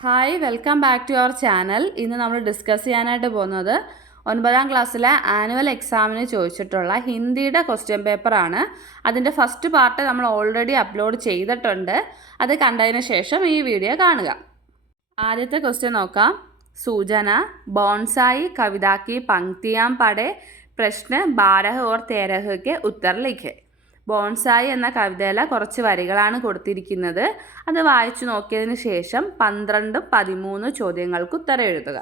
Hi, welcome back to our channel. ഇന്ന് നമ്മൾ discuss ചെയ്യാനായിട്ട് പോകുന്നത് 9ാം ക്ലാസ്സിലെ ആനുവൽ എക്സാമിന് ചോദിച്ചിട്ടുള്ള ഹിന്ദിയുടെ ക്വസ്റ്റ്യൻ പേപ്പറാണ്. അതിൻ്റെ ഫസ്റ്റ് പാർട്ട് നമ്മൾ ഓൾറെഡി അപ്ലോഡ് ചെയ്തിട്ടുണ്ട്. അത് കണ്ടതിന് ശേഷം ഈ വീഡിയോ കാണുക. ആദ്യത്തെ ക്വസ്റ്റ്യൻ നോക്കാം. സൂചന ബോൺസായി കവിത की पंक्तियां पढ़े, प्रश्न 12 और 13 के उत्तर लिखे. ബോൺസായി എന്ന കവിതയിലെ കുറച്ച് വരികളാണ് കൊടുത്തിരിക്കുന്നത്. അത് വായിച്ചു നോക്കിയതിന് ശേഷം 12ഉം 13 ചോദ്യങ്ങൾക്ക് ഉത്തരം എഴുതുക.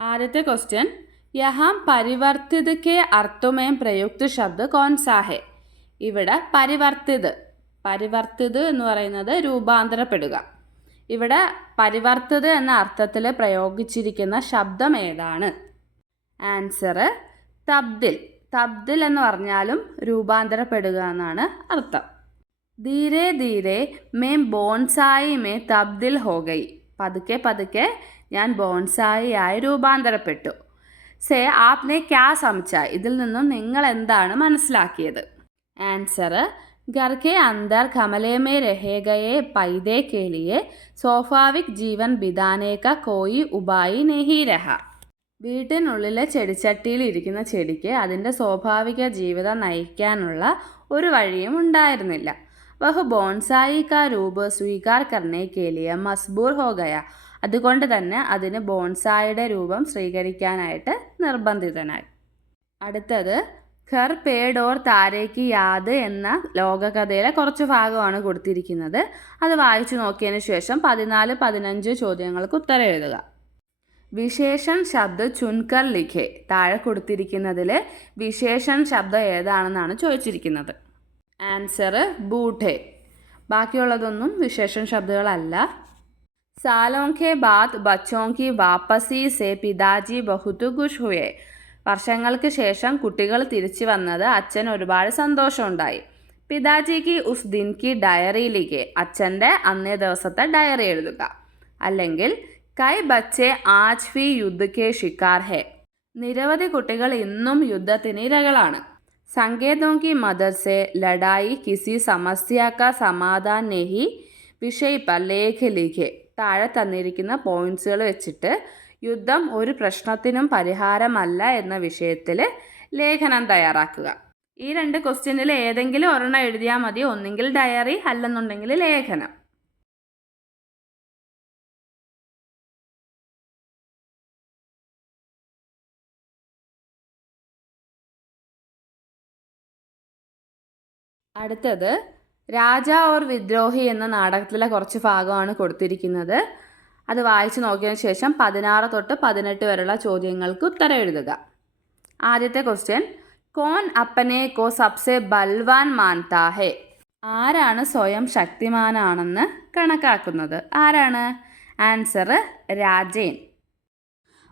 ആദ്യത്തെ ക്വസ്റ്റ്യൻ, യഹാം പരിവർത്തിത് കെ അർത്ഥമേം പ്രയുക്ത ശബ്ദ കോൺസാ ഹെ. ഇവിടെ പരിവർത്തിത് എന്ന് പറയുന്നത് രൂപാന്തരപ്പെടുക. ഇവിടെ പരിവർത്തിത് എന്ന അർത്ഥത്തിൽ പ്രയോഗിച്ചിരിക്കുന്ന ശബ്ദം ഏതാണ്? ആൻസർ തബ്ദിൽ എന്ന് പറഞ്ഞാലും രൂപാന്തരപ്പെടുക എന്നാണ് അർത്ഥം. ധീരെ ധീരെ മേം ബോൺസായി മേ തബ്ദിൽ ഹോ ഗൈ. പതുക്കെ പതുക്കെ ഞാൻ ബോൺസായി ആയി രൂപാന്തരപ്പെട്ടു. സേ ആപ്നെ ക്യാ സമझ. ഇതിൽ നിന്നും നിങ്ങൾ എന്താണ് മനസ്സിലാക്കിയത്? ആൻസർ, घर के अंदर गमले में रह गए पौधे के लिए स्वाभाविक जीवन बिताने का कोई उपाय नहीं रहा. വീട്ടിനുള്ളിലെ ചെടിച്ചട്ടിയിൽ ഇരിക്കുന്ന ചെടിക്ക് അതിൻ്റെ സ്വാഭാവിക ജീവിതം നയിക്കാനുള്ള ഒരു വഴിയും ഉണ്ടായിരുന്നില്ല. വഹ് ബോൺസായി കാ രൂപ് സ്വീകാർ കർണേ കെ ലിയ മസ്ബൂർ ഹോ ഗയ. അതുകൊണ്ട് തന്നെ അതിന് ബോൺസായിയുടെ രൂപം സ്വീകരിക്കാനായിട്ട് നിർബന്ധിതനായി. അടുത്തത് ഘർ പേഡ് ഓർ താരേക്ക് യാദ് എന്ന ലോകകഥയിലെ കുറച്ച് ഭാഗമാണ് കൊടുത്തിരിക്കുന്നത്. അത് വായിച്ചു നോക്കിയതിന് ശേഷം 14-15 ചോദ്യങ്ങൾക്ക് ഉത്തരം എഴുതുക. വിശേഷൺ ശബ്ദ ചുൻകർ ലിഖെ. താഴെ കൊടുത്തിരിക്കുന്നതിൽ വിശേഷൺ ശബ്ദം ഏതാണെന്നാണ് ചോദിച്ചിരിക്കുന്നത്. ആൻസർ ബൂഠെ. ബാക്കിയുള്ളതൊന്നും വിശേഷൺ ശബ്ദങ്ങളല്ല. സാലോं के बाद बच्चों की वापसी से पिताजी बहुत खुश हुए. വർഷങ്ങൾക്ക് ശേഷം കുട്ടികൾ തിരിച്ചു വന്നത് അച്ഛൻ ഒരുപാട് സന്തോഷമുണ്ടായി. പിതാജിക്ക് ഉസ് ദിൻ കി ഡയറി ലിഖെ. അച്ഛൻ്റെ അന്നേ ദിവസത്തെ ഡയറി എഴുതുക. അല്ലെങ്കിൽ കൈ ബച്ചെ ആജ് ഭി യുദ്ധ കെ ഷിക്കാർ ഹെ. നിരവധി കുട്ടികൾ ഇന്നും യുദ്ധത്തിന് ഇരകളാണ്. സങ്കേതോं की मदद से लड़ाई किसी समस्या का समाधान नहीं विषय पर लेख लिखे. താഴെ തന്നിരിക്കുന്ന പോയിന്റ്സുകൾ വെച്ചിട്ട് യുദ്ധം ഒരു പ്രശ്നത്തിനും പരിഹാരമല്ല എന്ന വിഷയത്തിൽ ലേഖനം തയ്യാറാക്കുക. ഈ 2 ക്വസ്റ്റ്യനിൽ ഏതെങ്കിലും ഒരെണ്ണം എഴുതിയാൽ മതി. ഒന്നെങ്കിൽ ഡയറി, അല്ലെന്നുണ്ടെങ്കിൽ ലേഖനം. അടുത്തത് രാജ ഓർ വിദ്രോഹി എന്ന നാടകത്തിലെ കുറച്ച് ഭാഗമാണ് കൊടുത്തിരിക്കുന്നത്. അത് വായിച്ചു നോക്കിയതിന് ശേഷം 16 തൊട്ട് 18 വരെയുള്ള ചോദ്യങ്ങൾക്ക് ഉത്തരം എഴുതുക. ആദ്യത്തെ ക്വസ്റ്റ്യൻ, കോൻ അപ്പനെ കോ സബ്സെ ബൽവാൻ മാൻതാ ഹെ. ആരാണ് സ്വയം ശക്തിമാനാണെന്ന് കണക്കാക്കുന്നത്? ആരാണ്? ആൻസർ രാജേൻ.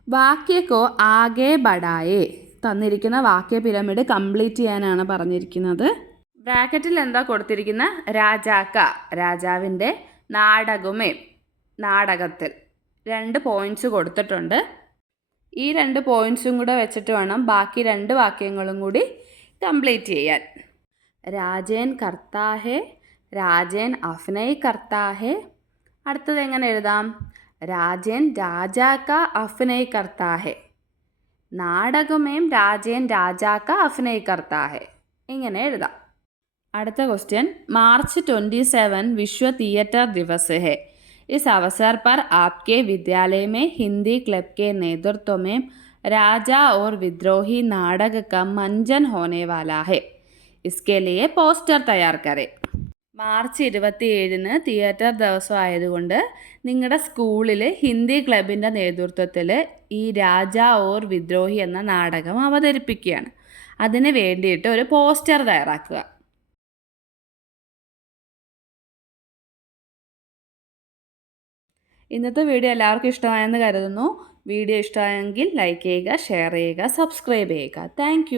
വാക്യക്കോ ആകെ ബഡായേ. തന്നിരിക്കുന്ന വാക്യ പിരമിഡ് കംപ്ലീറ്റ് ചെയ്യാനാണ് പറഞ്ഞിരിക്കുന്നത്. ബ്രാക്കറ്റിൽ എന്താ കൊടുത്തിരിക്കുന്ന? രാജാക്ക, രാജാവിൻ്റെ, നാടകമേ, നാടകത്തിൽ. 2 പോയിന്റ്സ് കൊടുത്തിട്ടുണ്ട്. ഈ 2 പോയിന്റ്സും കൂടെ വെച്ചിട്ട് വേണം ബാക്കി 2 വാക്യങ്ങളും കൂടി കംപ്ലീറ്റ് ചെയ്യാൻ. രാജേൻ കർത്താ ഹെ, രാജേൻ അഫ്നയ് കർത്താ ഹെ. അടുത്തത് എങ്ങനെ എഴുതാം? രാജേൻ രാജാക്ക അഫ്നയ് കർത്താ ഹെ. നാടകമേം രാജേൻ രാജാക്ക അഫ്നയ് കർത്താ ഹെ. ഇങ്ങനെ എഴുതാം. അടുത്ത ക്വസ്റ്റ്യൻ, मार्च 27 विश्व थिएटर दिवस है. इस अवसर पर आपके विद्यालय में हिंदी क्लब के नेतृत्व में राजा और विद्रोही नाटक का मंचन होने वाला है. इसके लिए പോസ്റ്റർ തയ്യാർ കരേ. മാർച്ച് 27 തിയേറ്റർ ദിവസം ആയതുകൊണ്ട് നിങ്ങളുടെ സ്കൂളിൽ ഹിന്ദി ക്ലബിൻ്റെ നേതൃത്വത്തിൽ ഈ രാജ ഓർ വിദ്രോഹി എന്ന നാടകം അവതരിപ്പിക്കുകയാണ്. അതിന് വേണ്ടിയിട്ട് ഒരു പോസ്റ്റർ തയ്യാറാക്കുക. ഇന്നത്തെ വീഡിയോ എല്ലാവർക്കും ഇഷ്ടമായെന്ന് കരുതുന്നു. വീഡിയോ ഇഷ്ടമായെങ്കിൽ ലൈക്ക് ചെയ്യുക, ഷെയർ ചെയ്യുക, സബ്സ്ക്രൈബ് ചെയ്യുക. താങ്ക്